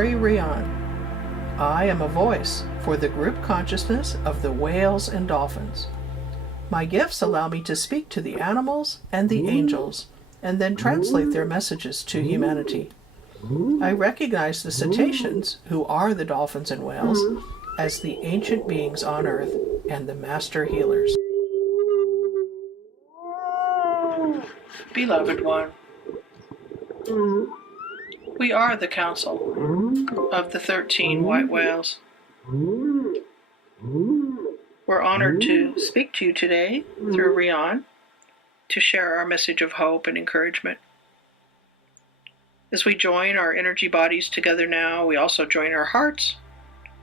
Laurie Reyon. I am a voice for the group consciousness of the whales and dolphins. My gifts allow me to speak to the animals and the angels, and then translate their messages to humanity. I recognize the cetaceans, who are the dolphins and whales, as the ancient beings on earth and the master healers. Beloved one, we are the council of the 13 white whales. We're honored to speak to you today through Reyon to share our message of hope and encouragement. As we join our energy bodies together now, we also join our hearts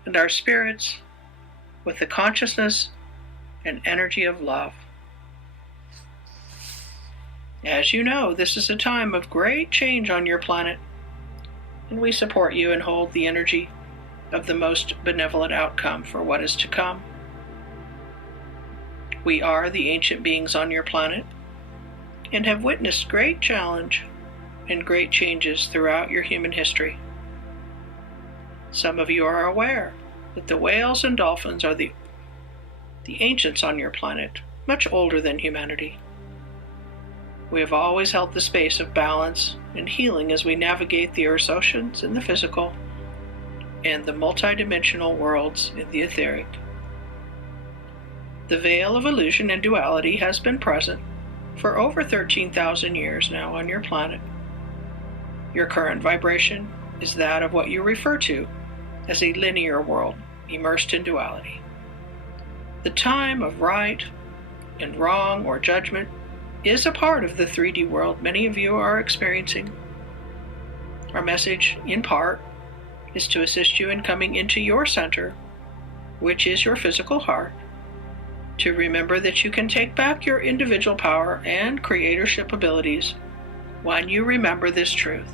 and our spirits with the consciousness and energy of love. As you know, this is a time of great change on your planet, and we support you and hold the energy of the most benevolent outcome for what is to come. We are the ancient beings on your planet and have witnessed great challenge and great changes throughout your human history. Some of you are aware that the whales and dolphins are the ancients on your planet, much older than humanity. We have always held the space of balance and healing as we navigate the Earth's oceans in the physical and the multidimensional worlds in the etheric. The veil of illusion and duality has been present for over 13,000 years now on your planet. Your current vibration is that of what you refer to as a linear world immersed in duality. The time of right and wrong or judgment is a part of the 3D world many of you are experiencing. Our message, in part, is to assist you in coming into your center, which is your physical heart, to remember that you can take back your individual power and creatorship abilities when you remember this truth,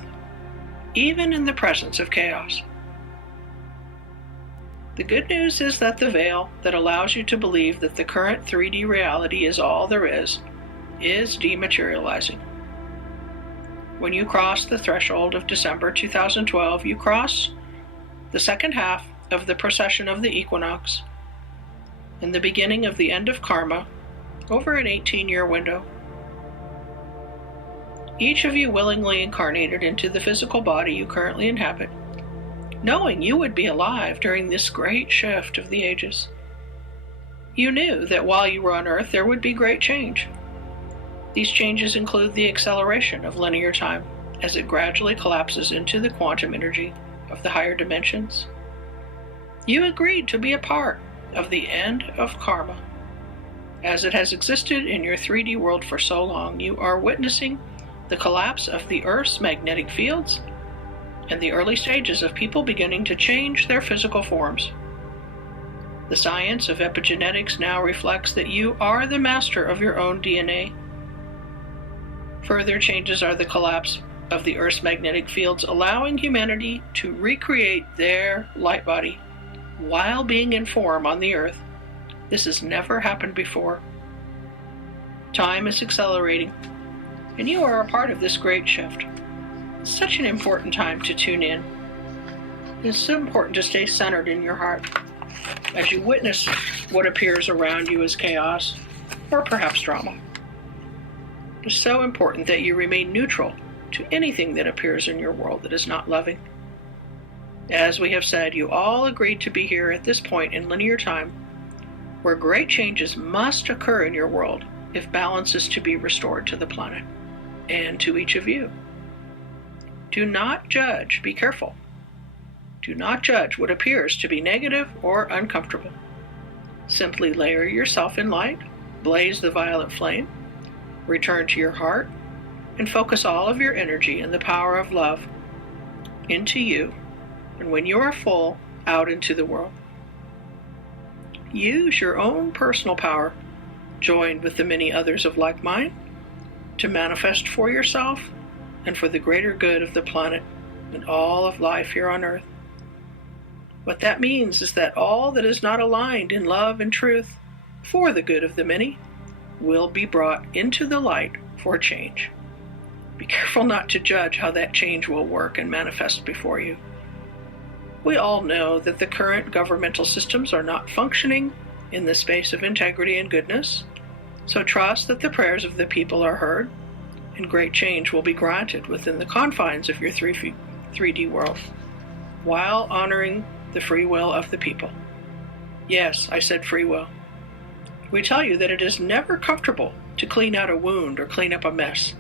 even in the presence of chaos. The good news is that the veil that allows you to believe that the current 3D reality is all there is dematerializing. When you cross the threshold of December 2012, you cross the second half of the precession of the equinox and the beginning of the end of karma over an 18-year window. Each of you willingly incarnated into the physical body you currently inhabit, knowing you would be alive during this great shift of the ages. You knew that while you were on Earth there would be great change. These changes include the acceleration of linear time as it gradually collapses into the quantum energy of the higher dimensions. You agreed to be a part of the end of karma. As it has existed in your 3D world for so long, you are witnessing the collapse of the Earth's magnetic fields and the early stages of people beginning to change their physical forms. The science of epigenetics now reflects that you are the master of your own DNA. Further changes are the collapse of the Earth's magnetic fields, allowing humanity to recreate their light body while being in form on the Earth. This has never happened before. Time is accelerating, and you are a part of this great shift. It's such an important time to tune in. It's so important to stay centered in your heart as you witness what appears around you as chaos or perhaps drama. It's so important that you remain neutral to anything that appears in your world that is not loving. As we have said, you all agreed to be here at this point in linear time where great changes must occur in your world if balance is to be restored to the planet and to each of you. Do not judge. Be careful. Do not judge what appears to be negative or uncomfortable. Simply layer yourself in light, blaze the violet flame, return to your heart, and focus all of your energy and the power of love into you, and when you are full, out into the world. Use your own personal power, joined with the many others of like mind, to manifest for yourself and for the greater good of the planet and all of life here on Earth. What that means is that all that is not aligned in love and truth for the good of the many will be brought into the light for change. Be careful not to judge how that change will work and manifest before you. We all know that the current governmental systems are not functioning in the space of integrity and goodness, so trust that the prayers of the people are heard, and great change will be granted within the confines of your 3D world, while honoring the free will of the people. Yes, I said free will. We tell you that it is never comfortable to clean out a wound or clean up a mess,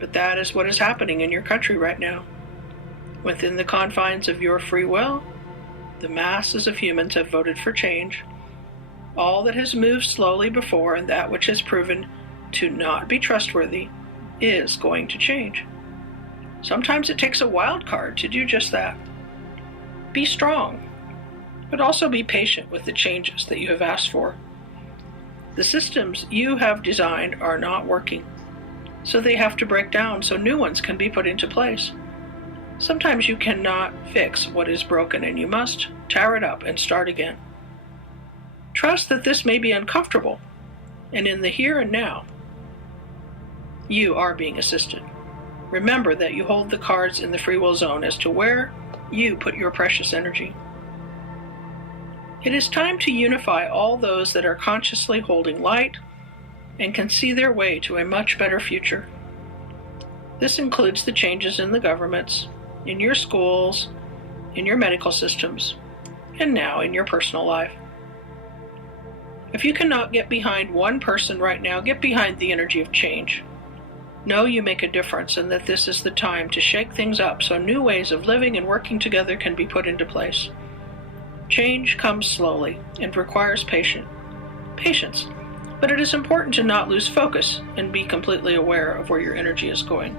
but that is what is happening in your country right now. Within the confines of your free will, the masses of humans have voted for change. All that has moved slowly before and that which has proven to not be trustworthy is going to change. Sometimes it takes a wild card to do just that. Be strong, but also be patient with the changes that you have asked for. The systems you have designed are not working, so they have to break down so new ones can be put into place. Sometimes you cannot fix what is broken and you must tear it up and start again. Trust that this may be uncomfortable, and in the here and now, you are being assisted. Remember that you hold the cards in the free will zone as to where you put your precious energy. It is time to unify all those that are consciously holding light and can see their way to a much better future. This includes the changes in the governments, in your schools, in your medical systems, and now in your personal life. If you cannot get behind one person right now, get behind the energy of change. Know you make a difference and that this is the time to shake things up so new ways of living and working together can be put into place. Change comes slowly and requires patience, but it is important to not lose focus and be completely aware of where your energy is going.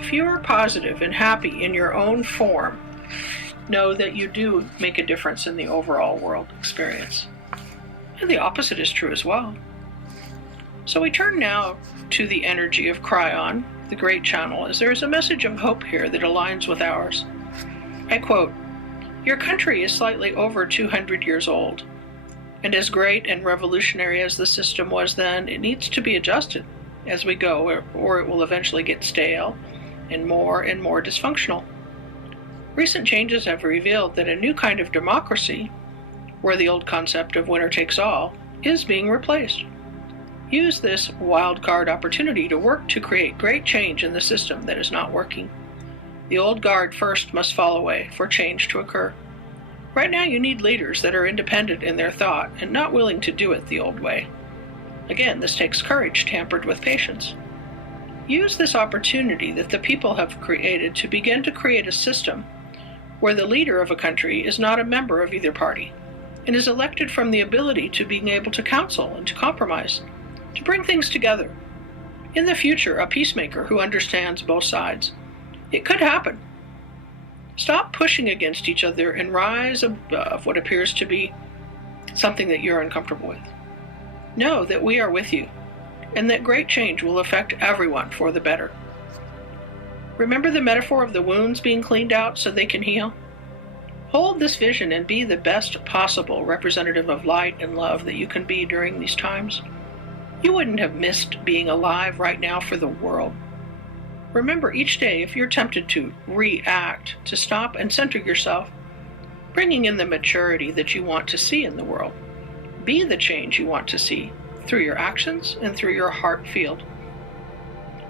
If you are positive and happy in your own form, know that you do make a difference in the overall world experience. And the opposite is true as well. So we turn now to the energy of Cryon, the great channel, as there is a message of hope here that aligns with ours. I quote, "Your country is slightly over 200 years old, and as great and revolutionary as the system was then, it needs to be adjusted as we go, or it will eventually get stale and more dysfunctional. Recent changes have revealed that a new kind of democracy, where the old concept of winner takes all, is being replaced. Use this wild card opportunity to work to create great change in the system that is not working. The old guard first must fall away for change to occur. Right now you need leaders that are independent in their thought and not willing to do it the old way. Again, this takes courage tampered with patience. Use this opportunity that the people have created to begin to create a system where the leader of a country is not a member of either party and is elected from the ability to being able to counsel and to compromise, to bring things together. In the future, a peacemaker who understands both sides. It could happen. Stop pushing against each other and rise above what appears to be something that you're uncomfortable with. Know that we are with you, and that great change will affect everyone for the better. Remember the metaphor of the wounds being cleaned out so they can heal? Hold this vision and be the best possible representative of light and love that you can be during these times. You wouldn't have missed being alive right now for the world. Remember each day, if you're tempted to react, to stop and center yourself, bringing in the maturity that you want to see in the world. Be the change you want to see through your actions and through your heart field.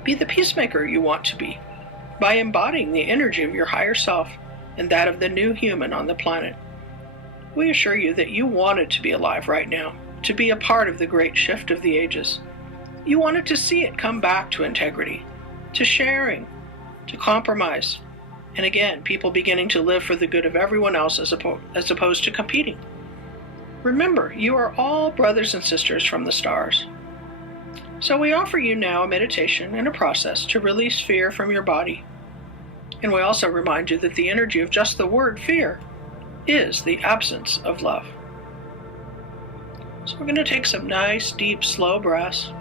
Be the peacemaker you want to be by embodying the energy of your higher self and that of the new human on the planet. We assure you that you wanted to be alive right now, to be a part of the great shift of the ages. You wanted to see it come back to integrity, to sharing, to compromise, and again, people beginning to live for the good of everyone else as opposed to competing. Remember, you are all brothers and sisters from the stars. So we offer you now a meditation and a process to release fear from your body. And we also remind you that the energy of just the word fear is the absence of love. So we're going to take some nice, deep, slow breaths,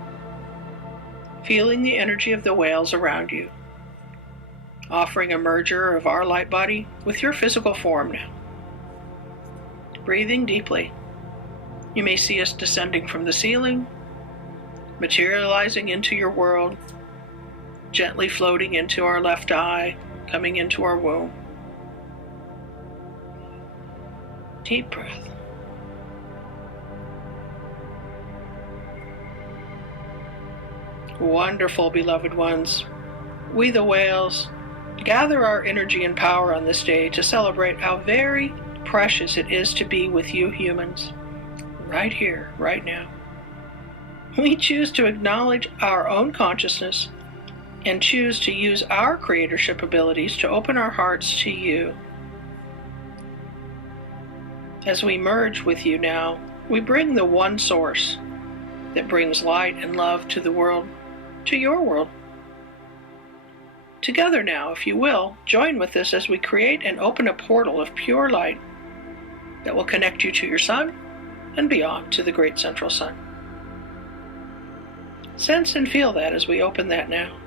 feeling the energy of the whales around you, offering a merger of our light body with your physical form now. Breathing deeply. You may see us descending from the ceiling, materializing into your world, gently floating into our left eye, coming into our womb. Deep breath. Wonderful, beloved ones. We, the whales, gather our energy and power on this day to celebrate how very precious it is to be with you humans, right here, right now. We choose to acknowledge our own consciousness and choose to use our creatorship abilities to open our hearts to you. As we merge with you now, we bring the one source that brings light and love to the world, to your world. Together now, if you will, join with us as we create and open a portal of pure light that will connect you to your sun and beyond to the great central sun. Sense and feel that as we open that now.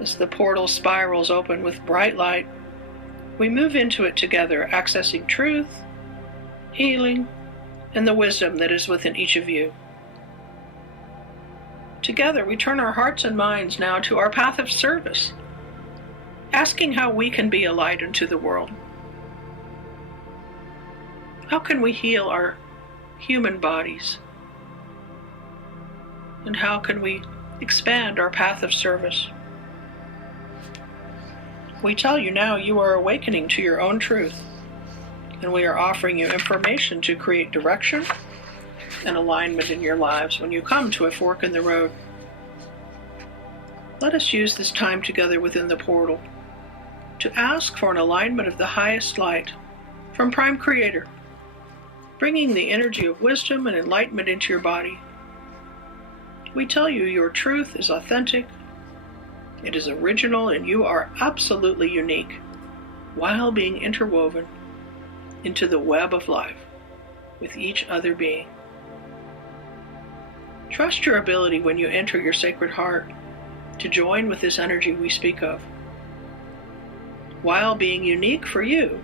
As the portal spirals open with bright light, we move into it together, accessing truth, healing, and the wisdom that is within each of you. Together, we turn our hearts and minds now to our path of service, asking how we can be a light unto the world. How can we heal our human bodies? And how can we expand our path of service? We tell you now you are awakening to your own truth, and we are offering you information to create direction and alignment in your lives when you come to a fork in the road. Let us use this time together within the portal to ask for an alignment of the highest light from Prime Creator, bringing the energy of wisdom and enlightenment into your body. We tell you your truth is authentic, it is original, and you are absolutely unique while being interwoven into the web of life with each other being. Trust your ability when you enter your sacred heart to join with this energy we speak of. While being unique for you,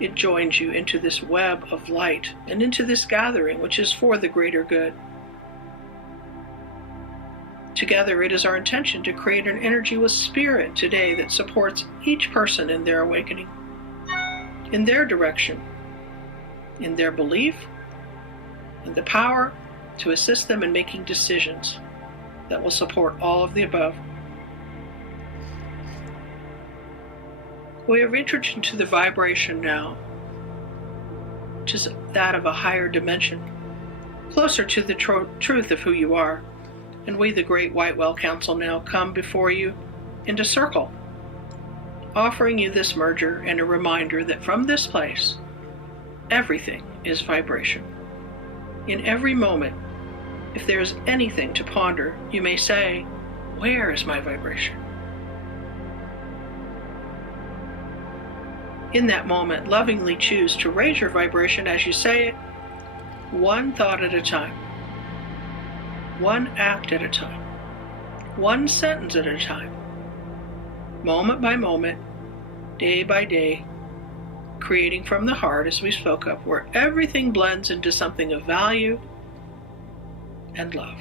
it joins you into this web of light and into this gathering which is for the greater good. Together, it is our intention to create an energy with spirit today that supports each person in their awakening, in their direction, in their belief, and the power to assist them in making decisions that will support all of the above. We have entered into the vibration now, which is that of a higher dimension, closer to the truth of who you are. And we, the Great White Whale Council, now come before you into circle, offering you this merger and a reminder that from this place, everything is vibration. In every moment, if there is anything to ponder, you may say, "Where is my vibration?" In that moment, lovingly choose to raise your vibration as you say it, one thought at a time, one act at a time, one sentence at a time, moment by moment, day by day, creating from the heart as we spoke of, where everything blends into something of value and love.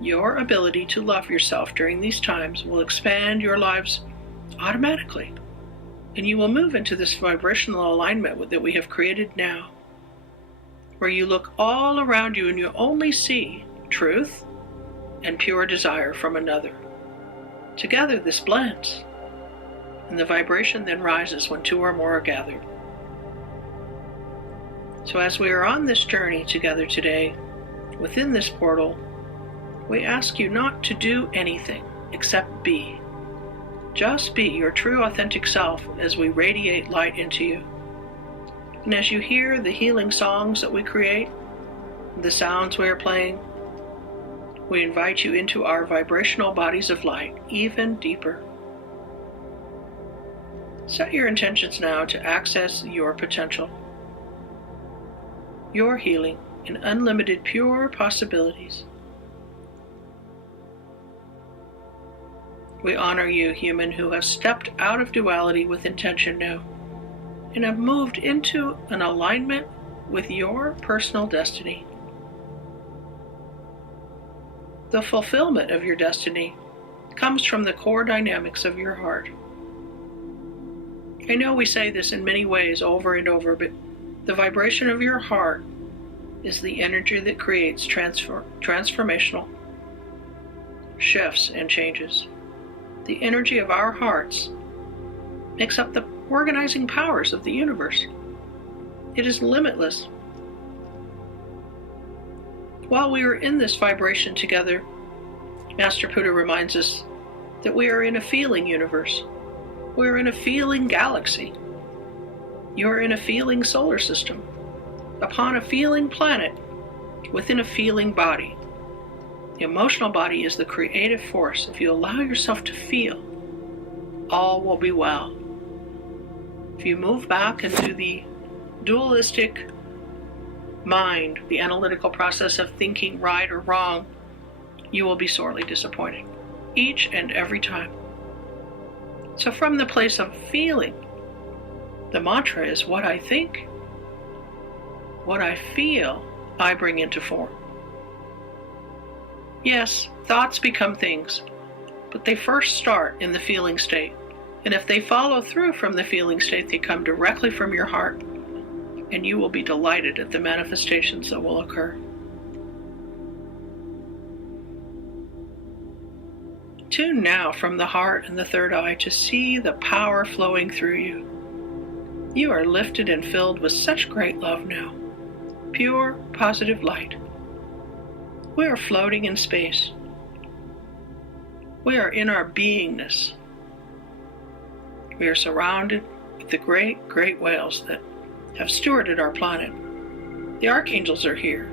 Your ability to love yourself during these times will expand your lives automatically, and you will move into this vibrational alignment that we have created now, where you look all around you and you only see truth and pure desire from another. Together this blends, and the vibration then rises when two or more are gathered. So as we are on this journey together today, within this portal, we ask you not to do anything except be. Just be your true authentic self as we radiate light into you. And as you hear the healing songs that we create, the sounds we are playing, we invite you into our vibrational bodies of light even deeper. Set your intentions now to access your potential, your healing, and unlimited pure possibilities. We honor you, human, who have stepped out of duality with intention now and have moved into an alignment with your personal destiny. The fulfillment of your destiny comes from the core dynamics of your heart. I know we say this in many ways over and over, but the vibration of your heart is the energy that creates transformational shifts and changes. The energy of our hearts makes up the organizing powers of the universe. It is limitless. While we are in this vibration together, Master Buddha reminds us that we are in a feeling universe. We are in a feeling galaxy. You are in a feeling solar system, upon a feeling planet, within a feeling body. The emotional body is the creative force. If you allow yourself to feel, all will be well. If you move back into the dualistic mind, the analytical process of thinking right or wrong, you will be sorely disappointed, each and every time. So from the place of feeling, the mantra is what I think, what I feel, I bring into form. Yes, thoughts become things, but they first start in the feeling state. And if they follow through from the feeling state, they come directly from your heart, and you will be delighted at the manifestations that will occur. Tune now from the heart and the third eye to see the power flowing through you. You are lifted and filled with such great love now. Pure, positive light. We are floating in space. We are in our beingness. We are surrounded with the great, great whales that have stewarded our planet. The archangels are here.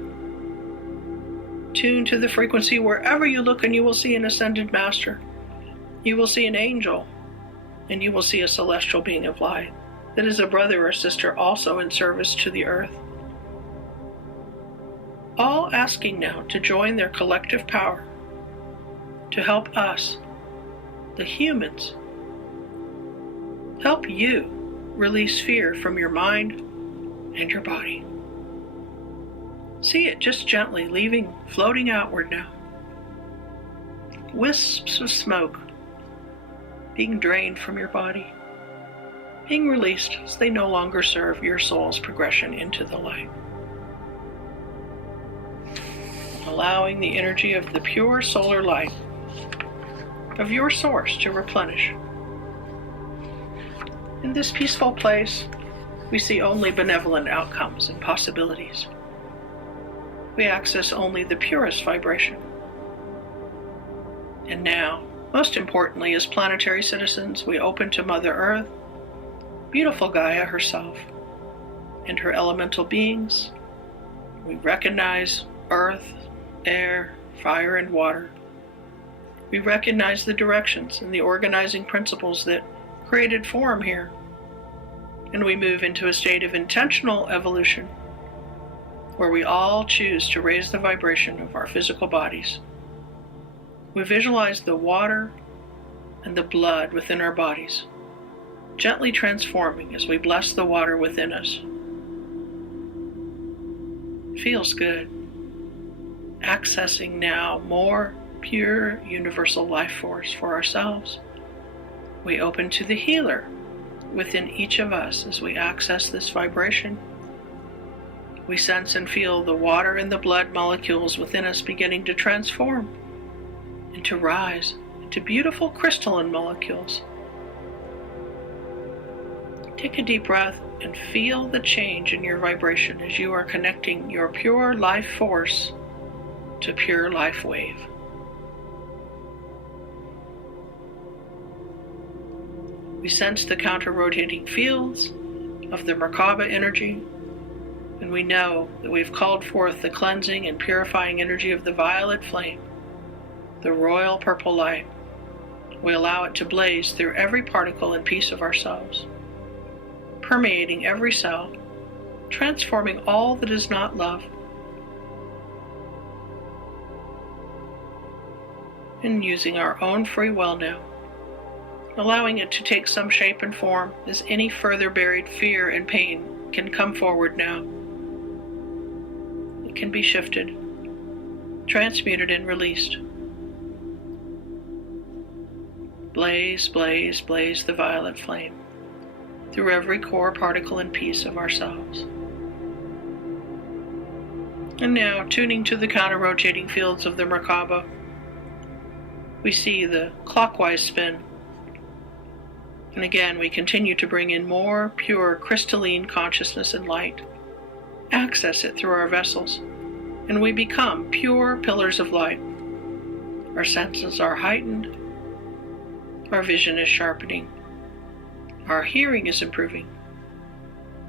Tune to the frequency wherever you look, and you will see an ascended master. You will see an angel, and you will see a celestial being of light that is a brother or sister also in service to the earth. All asking now to join their collective power to help us, the humans, help you release fear from your mind and your body. See it just gently floating outward now. Wisps of smoke being drained from your body, being released as they no longer serve your soul's progression into the light. Allowing the energy of the pure solar light of your source to replenish. In this peaceful place, we see only benevolent outcomes and possibilities. We access only the purest vibration. And now, most importantly, as planetary citizens, we open to Mother Earth, beautiful Gaia herself, and her elemental beings. We recognize earth, air, fire, and water. We recognize the directions and the organizing principles that created form here. And we move into a state of intentional evolution, where we all choose to raise the vibration of our physical bodies. We visualize the water and the blood within our bodies, gently transforming as we bless the water within us. It feels good. Accessing now more pure universal life force for ourselves. We open to the healer within each of us as we access this vibration. We sense and feel the water and the blood molecules within us beginning to transform and to rise into beautiful crystalline molecules. Take a deep breath and feel the change in your vibration as you are connecting your pure life force to pure life wave. We sense the counter-rotating fields of the Merkaba energy, and we know that we've called forth the cleansing and purifying energy of the violet flame, the royal purple light. We allow it to blaze through every particle and piece of ourselves, permeating every cell, transforming all that is not love, and using our own free will now, allowing it to take some shape and form as any further buried fear and pain can come forward now. It can be shifted, transmuted, and released. Blaze, blaze, blaze the violet flame through every core particle and piece of ourselves. And now, tuning to the counter-rotating fields of the Merkaba, we see the clockwise spin. And again, we continue to bring in more pure crystalline consciousness and light, access it through our vessels, and we become pure pillars of light. Our senses are heightened, our vision is sharpening, our hearing is improving,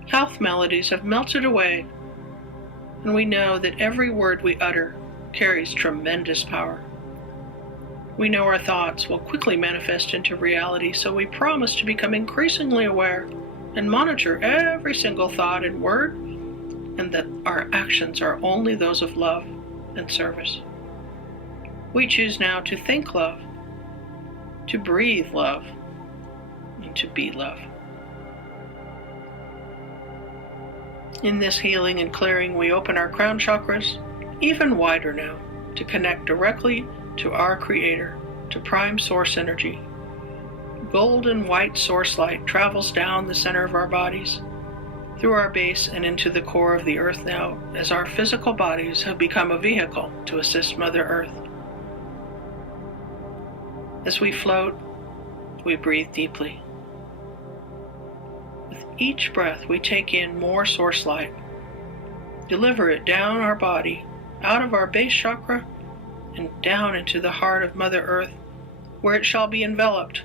health maladies have melted away, and we know that every word we utter carries tremendous power. We know our thoughts will quickly manifest into reality, so we promise to become increasingly aware and monitor every single thought and word, and that our actions are only those of love and service. We choose now to think love, to breathe love, and to be love. In this healing and clearing, we open our crown chakras even wider now to connect directly to our Creator, to prime source energy. Golden white source light travels down the center of our bodies, through our base and into the core of the earth now, as our physical bodies have become a vehicle to assist Mother Earth. As we float, we breathe deeply. With each breath, we take in more source light, deliver it down our body, out of our base chakra, and down into the heart of Mother Earth, where it shall be enveloped,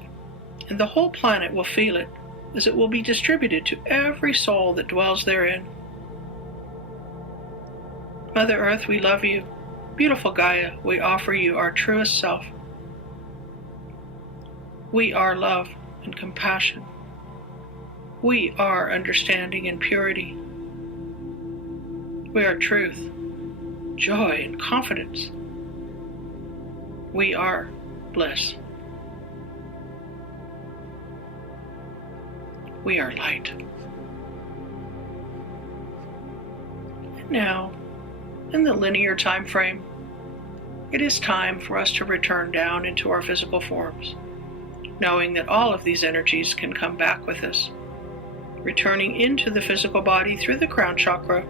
and the whole planet will feel it, as it will be distributed to every soul that dwells therein. Mother Earth, we love you. Beautiful Gaia, we offer you our truest self. We are love and compassion. We are understanding and purity. We are truth, joy, and confidence. We are bliss. We are light. And now, in the linear time frame, it is time for us to return down into our physical forms, knowing that all of these energies can come back with us, returning into the physical body through the crown chakra,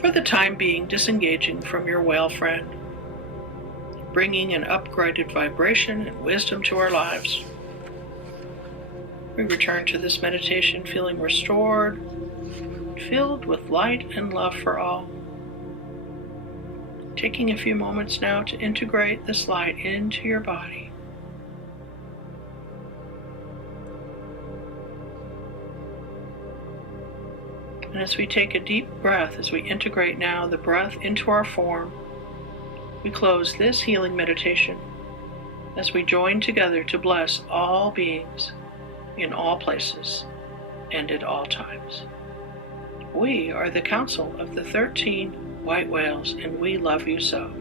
for the time being disengaging from your whale friend, bringing an upgraded vibration and wisdom to our lives. We return to this meditation feeling restored, filled with light and love for all. Taking a few moments now to integrate this light into your body. And as we take a deep breath, as we integrate now the breath into our form, we close this healing meditation as we join together to bless all beings in all places and at all times. We are the Council of the 13 White Whales, and we love you so.